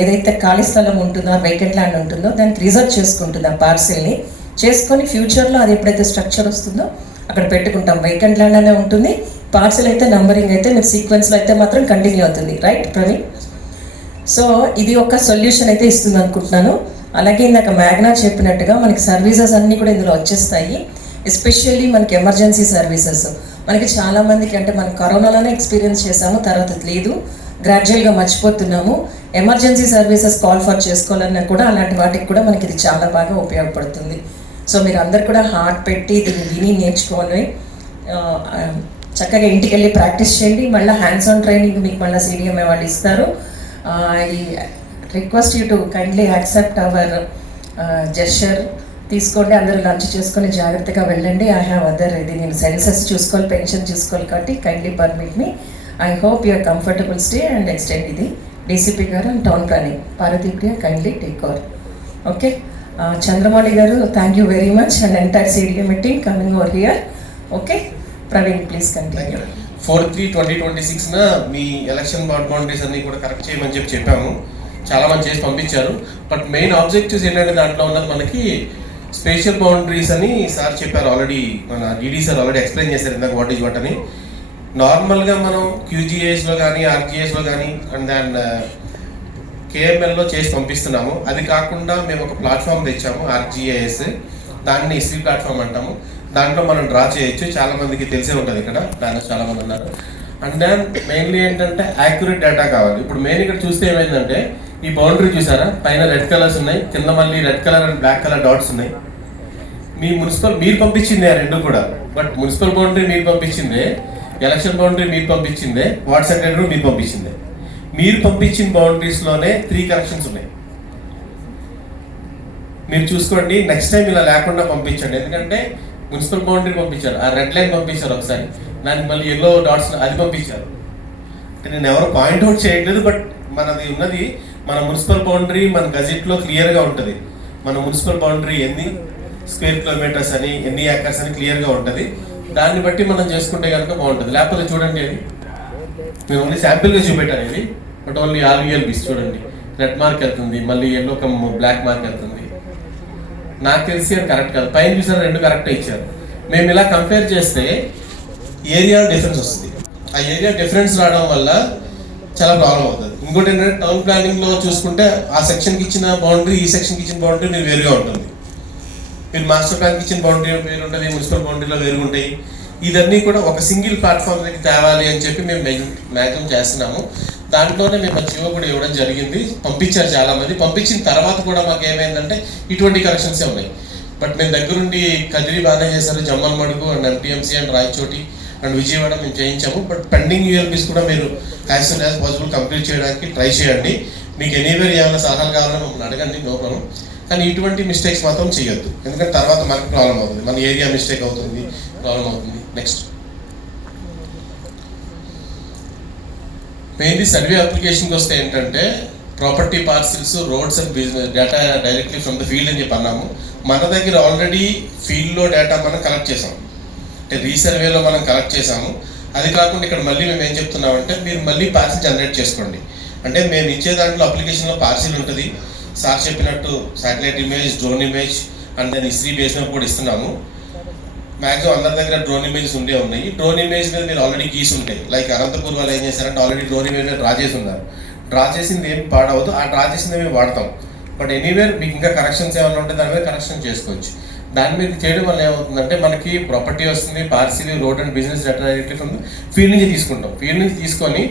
ఏదైతే ఖాళీ స్థలం ఉంటుందో, వేకెంట్ ల్యాండ్ ఉంటుందో దానికి రిజర్వ్ చేసుకుంటుంది. ఆ పార్సిల్ని చేసుకొని ఫ్యూచర్లో అది ఎప్పుడైతే స్ట్రక్చర్ వస్తుందో అక్కడ పెట్టుకుంటాం. వేకెంట్ ల్యాండ్ అనే ఉంటుంది, పార్సిల్ అయితే నంబరింగ్ అయితే మీరు సీక్వెన్స్లో అయితే మాత్రం కంటిన్యూ అవుతుంది. రైట్ ప్రవీణ్? సో ఇది ఒక సొల్యూషన్ అయితే ఇస్తుంది అనుకుంటున్నాను. అలాగే ఇందాక మ్యాగ్నా చెప్పినట్టుగా మనకి సర్వీసెస్ అన్నీ కూడా ఇందులో వచ్చేస్తాయి. ఎస్పెషల్లీ మనకి ఎమర్జెన్సీ సర్వీసెస్ మనకి చాలామందికి అంటే మనం కరోనాలోనే ఎక్స్పీరియన్స్ చేసాము, తర్వాత లేదు, గ్రాడ్యువల్గా మర్చిపోతున్నాము. ఎమర్జెన్సీ సర్వీసెస్ కాల్ ఫర్ చేసుకోవాలన్నా కూడా అలాంటి వాటికి కూడా మనకి ఇది చాలా బాగా ఉపయోగపడుతుంది. సో మీరు అందరు కూడా హార్ట్ పెట్టి దీన్ని విని నేర్చుకోవాలి. చక్కగా ఇంటికి వెళ్ళి ప్రాక్టీస్ చేయండి. మళ్ళీ హ్యాండ్స్ ఆన్ ట్రైనింగ్ మీకు మళ్ళీ CDMA వాళ్ళు ఇస్తారు. I request you to kindly accept our gesture. తీసుకోండి, అందరూ లంచ్ చేసుకొని జాగ్రత్తగా వెళ్ళండి. ఐ హ్యావ్ అదర్ ఇది నేను సెన్సెస్ చూసుకోవాలి, పెన్షన్ చూసుకోవాలి కాబట్టి kindly permit me. I hope your comfortable stay and extend ఇది. DCP garu and town planning Parvathi Priya kindly take over. Okay, Chandramouli garu thank you very much and entire CDMA team coming over here. Okay, Praveen please continue. 4/3/2026 మీ election boundaries అన్ని కూడా correct చేయమని చెప్పాము. చాలా మంది చేసి పంపించారు. బట్ మెయిన్ ఆబ్జెక్టివ్స్ ఏంటంటే దాంట్లో ఉన్నది మనకి స్పేషియల్ బౌండరీస్ అని సార్ చెప్పారు ఆల్రెడీ. మన DD సార్ ఆల్రెడీ ఎక్స్ప్లెయిన్ చేశారు ఇందాక వాట్ ఈజ్ వాట్ అని. నార్మల్గా మనం QGISలో కానీ RGISలో కానీ అండ్ దాన్ KMLలో చేసి పంపిస్తున్నాము. అది కాకుండా మేము ఒక ప్లాట్ఫామ్ తెచ్చాము RGIS, దాన్ని ISRI ప్లాట్ఫామ్ అంటాము. దాంట్లో మనం డ్రా చేయొచ్చు. చాలా మందికి తెలిసే ఉంటుంది, ఇక్కడ దాంట్లో చాలా మంది ఉన్నారు. అండ్ దెన్ మెయిన్లీ ఏంటంటే యాక్యురేట్ డేటా కావాలి. ఇప్పుడు మెయిన్ ఇక్కడ చూస్తే ఏమైందంటే ఈ బౌండరీ చూసారా, పైన రెడ్ కలర్స్ ఉన్నాయి, కింద మళ్ళీ red colour and black colour dots ఉన్నాయి. మీ మీరు పంపించిందే రెండు కూడా. బట్ మున్సిపల్ బౌండరీ మీరు పంపించిందే, ఎలక్షన్ బౌండరీ మీరు పంపించిందే, వార్డ్ సెక్రటరీ మీరు పంపించిందే. మీరు పంపించిన బౌండరీస్లోనే 3 కరెక్షన్స్ ఉన్నాయి. మీరు చూసుకోండి, నెక్స్ట్ టైం ఇలా లేకుండా పంపించండి. ఎందుకంటే మున్సిపల్ బౌండరీ పంపించారు, ఆ రెడ్ లైన్ పంపించారు ఒకసారి, దానికి మళ్ళీ ఎల్లో డాట్స్ అది పంపించారు. నేను ఎవరు పాయింట్అవుట్ చేయట్లేదు, బట్ మనది ఉన్నది మన మున్సిపల్ బౌండరీ మన గజెట్లో క్లియర్గా ఉంటుంది. మన మున్సిపల్ బౌండరీ ఎన్ని స్క్వేర్ కిలోమీటర్స్ అని, ఎన్ని ఏకర్స్ అని క్లియర్గా ఉంటుంది. దాన్ని బట్టి మనం చేసుకుంటే కనుక బాగుంటుంది. లేకపోతే చూడండి, అది నేను ఓన్లీ శాంపిల్గా చూపెట్టాను ఇది, బట్ ఓన్లీ RVLBs చూడండి, రెడ్ మార్క్ వెళ్తుంది, మళ్ళీ ఎల్లో బ్లాక్ మార్క్ వెళ్తుంది. నాకు తెలిసి అది కరెక్ట్ కాదు. పైన చూసారు, రెండు కరెక్ట్ ఇచ్చారు. మేము ఇలా కంపేర్ చేస్తే ఏరియా డిఫరెన్స్ వస్తుంది. ఆ ఏరియా డిఫరెన్స్ రావడం వల్ల చాలా ప్రాబ్లం అవుతుంది. ఇంకోటి ఏంటంటే టౌన్ ప్లానింగ్లో చూసుకుంటే ఆ సెక్షన్కి ఇచ్చిన బౌండరీ ఈ సెక్షన్కి ఇచ్చిన బౌండరీ మీరు వేరుగా ఉంటుంది. మీరు మాస్టర్ ప్లాన్కి ఇచ్చిన బౌండరీ వేరు ఉంటుంది, మున్సిపల్ బౌండరీలో వేరు ఉంటాయి. ఇదన్నీ కూడా ఒక సింగిల్ ప్లాట్ఫామ్ దగ్గర తేవాలి అని చెప్పి మేము మ్యాక్సిమం చేస్తున్నాము. దాంట్లోనే మేము జీవో కూడా ఇవ్వడం జరిగింది. పంపించారు చాలామంది. పంపించిన తర్వాత కూడా మాకు ఏమైందంటే ఇటువంటి కరెక్షన్సే ఉన్నాయి. బట్ మేము దగ్గరుండి కదిరి బాగానే చేశారు, Jammalamadugu and MTMC and Rayachoti and Vijayawada మేము చేయించాము. బట్ పెండింగ్ ULBs కూడా మీరు as soon as possible complete చేయడానికి ట్రై చేయండి. మీకు ఎనీవేర్ ఏమైనా సలహాలు కావాలని మమ్మల్ని అడగండి, నో ప్రాబ్లం. కానీ ఇటువంటి మిస్టేక్స్ మాత్రం చేయొద్దు, ఎందుకంటే తర్వాత మనకు ప్రాబ్లం అవుతుంది, మన ఏరియా మిస్టేక్ అవుతుంది, ప్రాబ్లం అవుతుంది. నెక్స్ట్ మెయిన్లీ సర్వే అప్లికేషన్కి వస్తే ఏంటంటే property parcels, roads and business data directly from the field అని చెప్పి అన్నాము. మన దగ్గర ఆల్రెడీ ఫీల్డ్లో డేటా మనం కలెక్ట్ చేసాం, అంటే రీసర్వేలో మనం కలెక్ట్ చేసాము. అది కాకుండా ఇక్కడ మళ్ళీ మేము ఏం చెప్తున్నామంటే మీరు మళ్ళీ పార్సిల్ జనరేట్ చేసుకోండి. అంటే మేము ఇచ్చే దాంట్లో అప్లికేషన్లో పార్సిల్ ఉంటుంది, సార్ చెప్పినట్టు satellite image, drone image and దాని ISRI బేస్ మీద కూడా ఇస్తున్నాము. మ్యాక్సిమం అందరి దగ్గర డ్రోన్ ఇమేజెస్ ఉన్నాయి. డ్రోన్ ఇమేజ్ మీద మీరు ఆల్రెడీ గీస్ ఉంటాయి. లైక్ అనంతపూర్ వాళ్ళు ఏం చేశారంటే ఆల్రెడీ డ్రోన్ ఇమేజ్ మీద డ్రా చేసి ఉన్నారు. డ్రా చేసింది ఏం పాడవద్దు, ఆ డ్రా చేసింది మేము వాడతాం. బట్ ఎనీవేర్ మీకు ఇంకా కరెక్షన్స్ ఏమైనా ఉంటే దాని మీద కరెక్షన్ చేసుకోవచ్చు. దాని మీద చేయడం వల్ల ఏమవుతుందంటే మనకి ప్రాపర్టీ వస్తుంది, parcel, road and business data directly from field నుంచి తీసుకుంటాం. ఫీల్డ్ నుంచి తీసుకొని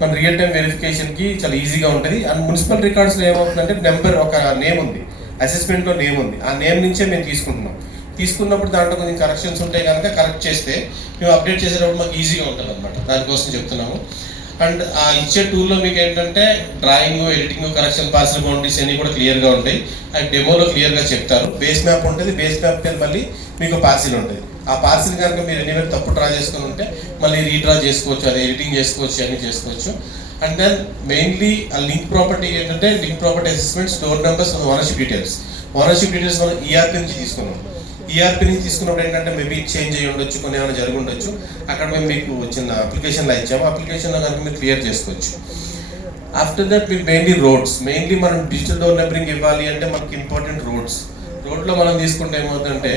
మన రియల్ టైం వెరిఫికేషన్కి చాలా ఈజీగా ఉంటుంది. అండ్ మున్సిపల్ రికార్డ్స్లో ఏమవుతుందంటే నెంబర్, ఒక నేమ్ ఉంది, అసెస్మెంట్లో నేమ్ ఉంది, ఆ నేమ్ నుంచే మేము తీసుకుంటున్నాం. తీసుకున్నప్పుడు దాంట్లో కొంచెం కరెక్షన్స్ ఉంటాయి కనుక కరెక్ట్ చేస్తే మేము అప్డేట్ చేసేటప్పుడు మాకు ఈజీగా ఉంటుంది అనమాట. దానికోసం చెప్తున్నాము. అండ్ ఆ ఇచ్చే టూల్లో మీకు ఏంటంటే drawing, editing, correction, parcel boundaries అన్నీ కూడా క్లియర్గా ఉంటాయి. అది డెమోలో క్లియర్గా చెప్తారు. బేస్ మ్యాప్ ఉంటుంది, బేస్ మ్యాప్ కింద మళ్ళీ మీకు పార్సిల్ ఉంటుంది. ఆ పార్సిల్ కనుక మీరు ఎనీవేర్ తప్పు డ్రా చేసుకుని ఉంటే మళ్ళీ రీడ్రా చేసుకోవచ్చు, అది ఎడిటింగ్ చేసుకోవచ్చు, అన్నీ చేసుకోవచ్చు. అండ్ దెన్ మెయిన్లీ ఆ లింక్ ప్రాపర్టీ ఏంటంటే link property assessments, door numbers, ownership details. Ownership details మనం ERP నుంచి తీసుకున్నాం. ERP నుంచి తీసుకున్నప్పుడు ఏంటంటే మేబీ చేంజ్ అయ్యి ఉండొచ్చు, కొన్ని ఏమైనా జరిగి ఉండొచ్చు. అక్కడ మేము మీకు చిన్న అప్లికేషన్లో ఇచ్చాము. అప్లికేషన్లో కనుక మీరు క్లియర్ చేసుకోవచ్చు. ఆఫ్టర్ దట్ మీకు మెయిన్లీ రోడ్స్, మెయిన్లీ మనం డిజిటల్ డోర్ నెంబరింగ్ ఇవ్వాలి అంటే మనకి ఇంపార్టెంట్ రోడ్స్. రోడ్లో మనం తీసుకుంటే ఏమవుతుందంటే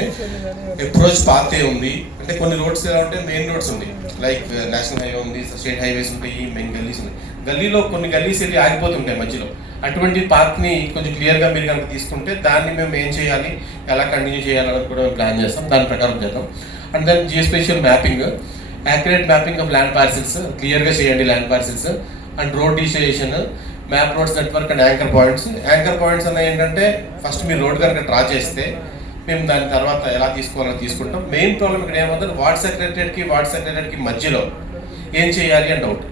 అప్రోచ్ పాత్ ఉంది, అంటే కొన్ని రోడ్స్ ఎలా ఉంటాయి, మెయిన్ రోడ్స్ ఉన్నాయి, లైక్ నేషనల్ హైవే ఉంది, స్టేట్ హైవేస్ ఉంటాయి, మెయిన్ గల్లీస్ ఉన్నాయి. గల్లీలో కొన్ని గల్లీస్ వెళ్ళి ఆగిపోతుంటాయి మధ్యలో. అటువంటి పాత్ని కొంచెం క్లియర్గా మీరు కనుక తీసుకుంటే దాన్ని మేము ఏం చేయాలి, ఎలా కంటిన్యూ చేయాలని కూడా మేము ప్లాన్ చేస్తాం, దాని ప్రకారం చేద్దాం. And then geospatial mapping, accurate mapping of land parcels క్లియర్గా చేయండి, land parcels. And road digitalisation, map roads network and anchor points. Anchor points అన్న ఏంటంటే ఫస్ట్ మీరు రోడ్ కనుక డ్రా చేస్తే మేము దాని తర్వాత ఎలా తీసుకోవాలని తీసుకుంటాం. మెయిన్ ప్రాబ్లం ఇక్కడ ఏమవుతుంది, వార్డ్ సెక్రటరీకి మధ్యలో ఏం చేయాలి అని డౌట్.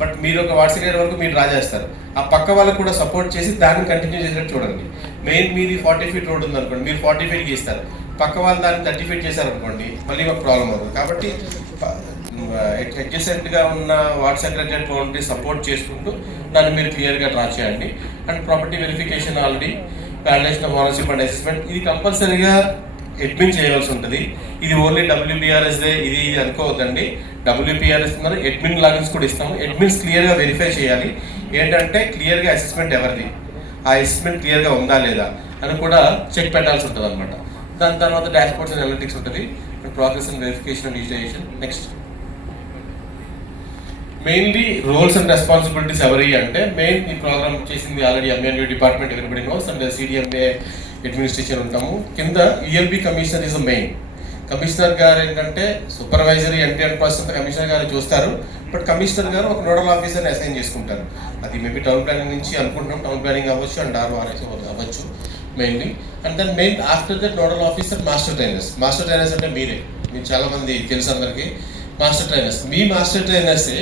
బట్ మీరు ఒక వార్డ్ సెక్రటరీ వరకు మీరు డ్రా చేస్తారు, ఆ పక్క వాళ్ళకు కూడా సపోర్ట్ చేసి దాన్ని కంటిన్యూ చేసేటట్టు చూడండి. మెయిన్ మీది 40 feet రోడ్ ఉంది అనుకోండి, మీరు 40 feet గీస్తారు, పక్క వాళ్ళు దాన్ని 30 feet చేశారనుకోండి, మళ్ళీ ఒక ప్రాబ్లం అవుతుంది. కాబట్టి అడ్జసెంట్గా ఉన్న వార్డ్ సెక్రటరీ బౌండరీ సపోర్ట్ చేసుకుంటూ దాన్ని మీరు క్లియర్గా డ్రా చేయండి. And property verification already valuation of ownership and assessment ఇది కంపల్సరీగా అడ్మిన్ చేయవలసి ఉంటుంది. ఇది ఓన్లీ WPRSదే ఇది అనుకోవద్దండి. WPRS ఉన్నారు, అడ్మిన్ లాగిన్స్ కూడా ఇస్తాము. అడ్మిన్స్ క్లియర్గా వెరిఫై చేయాలి. ఏంటంటే క్లియర్గా అసెస్మెంట్ ఎవరిది, ఆ అసెస్మెంట్ క్లియర్గా ఉందా లేదా అని కూడా చెక్ పెట్టాల్సి ఉంటుంది అనమాట. దాని తర్వాత డాష్ బోర్డ్స్ అండ్ అనలిటిక్స్ ఉంటుంది, progress and verification and digitisation. Next mainly roles and responsibilities ఎవరి అంటే మెయిన్ ఈ ప్రోగ్రామ్ చేసింది already MNU department everybody knows and CDMA administration ఉంటాము. కింద ELB commissioner is the main. Commissioner గారు ఏంటంటే సూపర్వైజరీ 10% కమిషనర్ గారు చూస్తారు. బట్ కమిషనర్ గారు ఒక నోడల్ ఆఫీసర్ని అసైన్ చేసుకుంటారు. అది మేబీ టౌన్ ప్లానింగ్ నుంచి అనుకుంటున్నాం, టౌన్ ప్లానింగ్ అవ్వచ్చు అండ్ RORS అవ్వచ్చు mainly. And then main after that nodal officer master trainers అంటే మీరు చాలా మంది తెలుసు అందరికీ. మాస్టర్ ట్రైనర్స్, మీ మాస్టర్ ట్రైనర్సే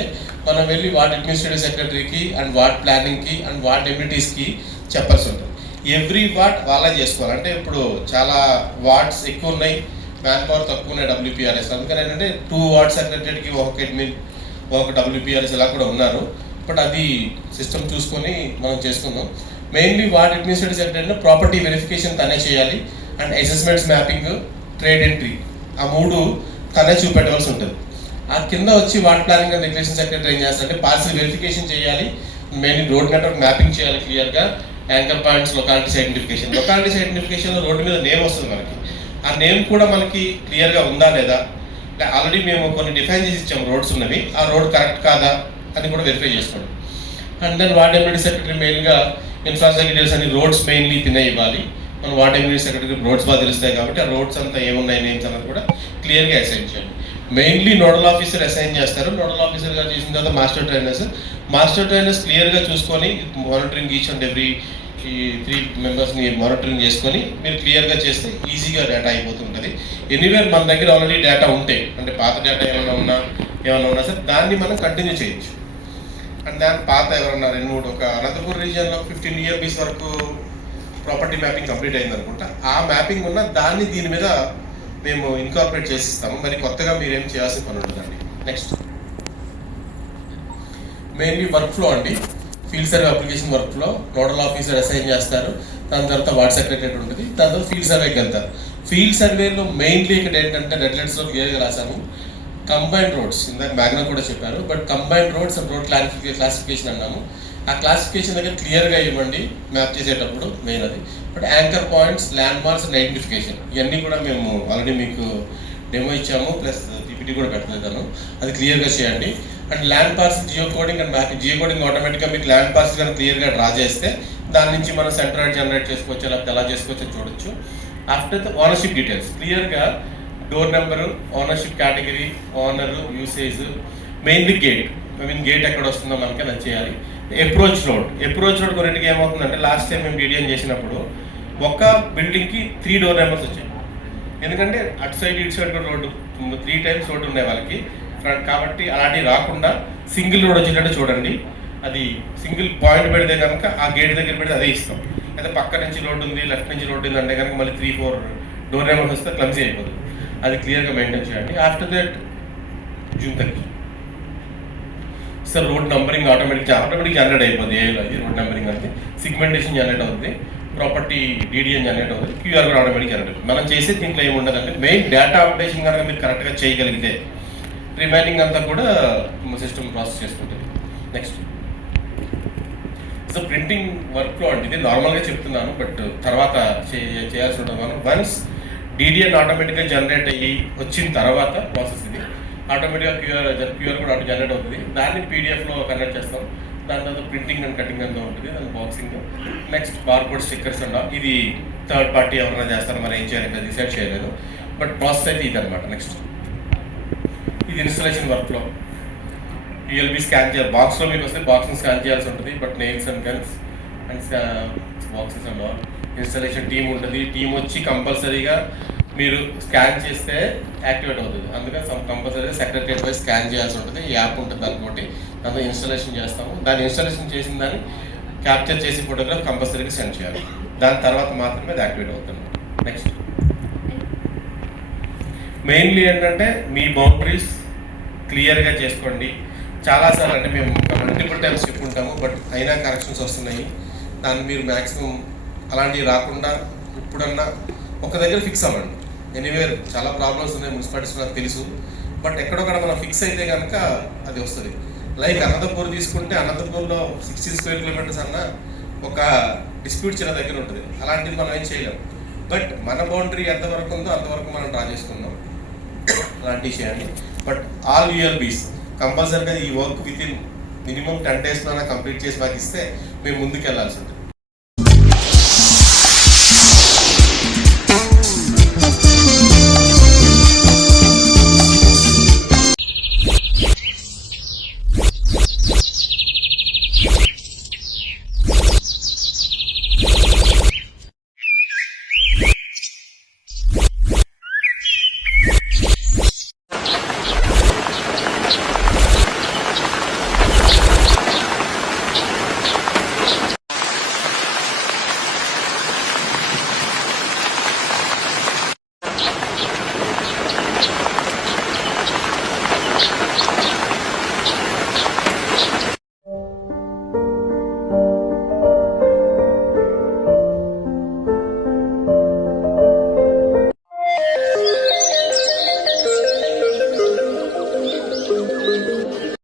మనం వెళ్ళి వార్డ్ అడ్మినిస్ట్రేటివ్ సెక్రటరీకి అండ్ వార్డ్ ప్లానింగ్కి అండ్ వార్డ్ డెప్యూటీస్కి చెప్పాల్సి ఉంటుంది. ఎవ్రీ వార్డ్ వాళ్ళే చేసుకోవాలి. అంటే ఇప్పుడు చాలా వార్డ్స్ ఎక్కువ ఉన్నాయి, మ్యాన్ పవర్ తక్కువ ఉన్నాయి WPRS. అందుకని ఏంటంటే 2 వార్డ్ సెక్రటరీకి ఒక అడ్మిన్ ఒక WPRS ఇలా కూడా ఉన్నారు. బట్ అది సిస్టమ్ చూసుకొని మనం చేసుకుందాం. Mainly ward administrative secretary property verification తనే చేయాలి and assessments mapping trade entry ఆ 3 తనే చూపెట్టవలసి ఉంటుంది. ఆ కింద వచ్చి ward planning and regulation secretary ఏం చేస్తారంటే పార్సల్ వెరిఫికేషన్ చేయాలి, మెయిన్లీ రోడ్ నెట్వర్క్ మ్యాపింగ్ చేయాలి క్లియర్గా, యాంకర్ పాయింట్స్, లొకాలిటీస్ ఐడెంటిఫికేషన్లో రోడ్డు మీద నేమ్ వస్తుంది మనకి. ఆ నేమ్ కూడా మనకి క్లియర్గా ఉందా లేదా, ఆల్రెడీ మేము కొన్ని డిఫైన్ చేసి ఇచ్చాము రోడ్స్ ఉన్నవి, ఆ రోడ్ కరెక్ట్ కాదా అని కూడా వెరిఫై చేసుకోండి. And then ward deputy secretary మెయిన్గా ఇన్ఫ్రాస్ట్రక్చర్ డీటెయిల్స్ అన్ని రోడ్స్ మెయిన్లీ తినే ఇవ్వాలి. మనం వార్డ్ డెప్యూటీ సెక్రటరీ రోడ్స్ బాగా తెలుస్తాయి కాబట్టి ఆ రోడ్స్ అంతా ఏమున్నాయి నేమ్స్ అన్నది కూడా క్లియర్గా అసైన్ చేయండి. మెయిన్లీ నోడల్ ఆఫీసర్ అసైన్ చేస్తారు. నోడల్ ఆఫీసర్గా చేసిన తర్వాత మాస్టర్ ట్రైనర్స్ క్లియర్గా చూసుకొని మానిటరింగ్ ఈచ్ అండ్ ఎవ్రీ ఈ 3 మెంబర్స్ని మానిటరింగ్ చేసుకొని మీరు క్లియర్గా చేస్తే ఈజీగా డేటా అయిపోతుంటుంది. ఎనీవేర్ మన దగ్గర ఆల్రెడీ డేటా ఉంటే అంటే పాత డేటా ఏమైనా ఉన్నా సరే దాన్ని మనం కంటిన్యూ చేయొచ్చు. అండ్ దాని పాత ఎవరన్నా 2-3 ఒక అనంతపూర్ రీజియన్లో 15 ELBs వరకు ప్రాపర్టీ మ్యాపింగ్ కంప్లీట్ అయింది అనుకుంటా. ఆ మ్యాపింగ్ ఉన్న దాన్ని దీని మీద మేము ఇన్కార్పొరేట్ చేసిస్తాము. మరి కొత్తగా మీరేం చేయాల్సిన పని ఉంటుందండి. నెక్స్ట్ మెయిన్లీ వర్క్ ఫ్లో అండి. Field survey application work flow nodal officer assign చేస్తారు, దాని తర్వాత వార్డ్ సెక్రటరీ ఉంటుంది, దాని తర్వాత ఫీల్డ్ సర్వేకి వెళ్తారు. ఫీల్డ్ సర్వేలో మెయిన్లీ ఇక్కడ ఏంటంటే డెడ్లైన్స్లో క్లియర్గా రాశాము కంబైన్డ్ రోడ్స్, ఇందాక మ్యాగ్నా కూడా చెప్పారు. But combined roads and road classification అన్నాము. ఆ క్లాసిఫికేషన్ దగ్గర క్లియర్గా ఇవ్వండి మ్యాప్ చేసేటప్పుడు మెయిన్ అది. But anchor points, land marks and identification ఇవన్నీ కూడా మేము ఆల్రెడీ మీకు డెమో ఇచ్చాము, ప్లస్ PPT కూడా పెట్టలేదాను, అది క్లియర్గా చేయండి. And land parcel geocoding and mapping. Geocoding ఆటోమేటిక్గా మీకు ల్యాండ్ పార్సల్ కానీ క్లియర్గా డ్రా చేస్తే దాని నుంచి మనం సెంట్రాయిడ్ జనరేట్ చేసుకోవచ్చు, లేకపోతే ఎలా చేసుకోవచ్చో చూడొచ్చు. ఆఫ్టర్ ద ఓనర్షిప్ డీటెయిల్స్ క్లియర్గా door number, ownership category, owner, usage, mainly gate ఎక్కడ వస్తుందో మనకి అది చేయాలి. అప్రోచ్ రోడ్ కొన్నింటికి ఏమవుతుందంటే లాస్ట్ టైం మేము డిడిఎన్ చేసినప్పుడు ఒక బిల్డింగ్కి 3 డోర్ నెంబర్స్ వచ్చాయి. ఎందుకంటే అటు సైడ్ ఇటు సైడ్ కూడా రోడ్డు 3 times రోడ్డు ఉన్నాయి వాళ్ళకి. కాబట్టి అలాంటివి రాకుండా సింగిల్ రోడ్ వచ్చేటట్టు చూడండి. అది సింగిల్ పాయింట్ పెడితే కనుక ఆ గేట్ దగ్గర పెడితే అదే ఇస్తాం. అయితే పక్క నుంచి రోడ్డు ఉంది, లెఫ్ట్ నుంచి రోడ్డు ఉంది అంటే కనుక మళ్ళీ 3-4 డోర్ నెంబర్స్ వస్తే క్లమ్సీ అయిపోతుంది. అది క్లియర్గా మెయింటైన్ చేయండి. After that June 30 sir road numbering automatic generate అయిపోతుంది. అది రోడ్ నెంబరింగ్ అంటే సిగ్మెంటేషన్ జనరేట్ అవుతుంది, ప్రాపర్టీ DDN జనరేట్ అవుతుంది, QR కూడా ఆటోమేటిక్ జనరేట్ అవుతుంది. మనం చేసే దీంట్లో ఏమి ఉండదంటే మెయిన్ డేటా అప్డేషన్ కనుక మీరు కరెక్ట్గా చేయగలిగితే రిమైనింగ్ అంతా కూడా సిస్టమ్ ప్రాసెస్ చేసుకుంటుంది. Next so printing work flow అంటే ఇది నార్మల్గా చెప్తున్నాను, బట్ తర్వాత చేయాల్సి ఉంటుంది. మనం వన్స్ DDN ఆటోమేటిక్గా జనరేట్ అయ్యి వచ్చిన తర్వాత ప్రాసెస్ ఇది ఆటోమేటిక్గా క్యూఆర్ కూడా ఆటో జనరేట్ అవుతుంది. దాన్ని PDFలో కన్వర్ట్ చేస్తాం. దాని తర్వాత ప్రింటింగ్ అండ్ కటింగ్ అంతా ఉంటుంది, దాని boxing. Next barcode stickers and ఇది థర్డ్ పార్టీ ఎవరైనా చేస్తారో మరి ఏం చేయాలి డిసైడ్ చేయలేదు, బట్ ప్రాసెస్ అయితే ఇది అనమాట. నెక్స్ట్ ఇది ఇన్స్టలేషన్ వర్క్లో ELB స్కాన్ చేయాలి. బాక్స్లో మీకు వస్తే బాక్స్ని స్కాన్ చేయాల్సి ఉంటుంది, but nails and guns and boxes and all. Installation team ఉంటుంది. టీం వచ్చి కంపల్సరీగా మీరు స్కాన్ చేస్తే యాక్టివేట్ అవుతుంది. అందుకని కంపల్సరీగా సెక్రటరియట్ వైజ్ స్కాన్ చేయాల్సి ఉంటుంది. ఈ యాప్ ఉంటుంది దానితోటి, దాంతో ఇన్స్టాలేషన్ చేస్తాము. దాన్ని ఇన్స్టాలేషన్ చేసిన దాన్ని క్యాప్చర్ చేసి ఫోటోగ్రాఫ్ కంపల్సరీగా సెండ్ చేయాలి. దాని తర్వాత మాత్రమే అది యాక్టివేట్ అవుతుంది. నెక్స్ట్ మెయిన్లీ ఏంటంటే మీ బౌండరీస్ క్లియర్గా చేసుకోండి. చాలాసార్లు అంటే మేము మల్టిపుల్ టైమ్స్ చెప్పుకుంటాము, బట్ అయినా కరెక్షన్స్ వస్తున్నాయి. దాన్ని మీరు మ్యాక్సిమం అలాంటివి రాకుండా ఇప్పుడన్నా ఒక దగ్గర ఫిక్స్ అవ్వండి. ఎనీవేర్ చాలా ప్రాబ్లమ్స్ ఉన్నాయి మున్సిపాలిటీస్, నాకు తెలుసు, బట్ ఎక్కడొక్కడ మనం ఫిక్స్ అయితే కనుక అది వస్తుంది. లైక్ అనంతపూర్ తీసుకుంటే అనంతపూర్లో 16 స్క్వేర్ కిలోమీటర్స్ అన్న ఒక డిస్ప్యూట్ చిన్న దగ్గర ఉంటుంది. అలాంటిది మనం ఏం చేయలేం. బట్ మన బౌండరీ ఎంతవరకు ఉందో అంతవరకు మనం డ్రా చేసుకుందాం అలాంటి విషయాన్ని. బట్ ఆల్ యూఎల్బీస్ కంపల్సరీగా ఈ work with in minimum 10 days complete చేసి మాకు ఇస్తే మేము ముందుకు వెళ్ళాల్సి ఉంటుంది.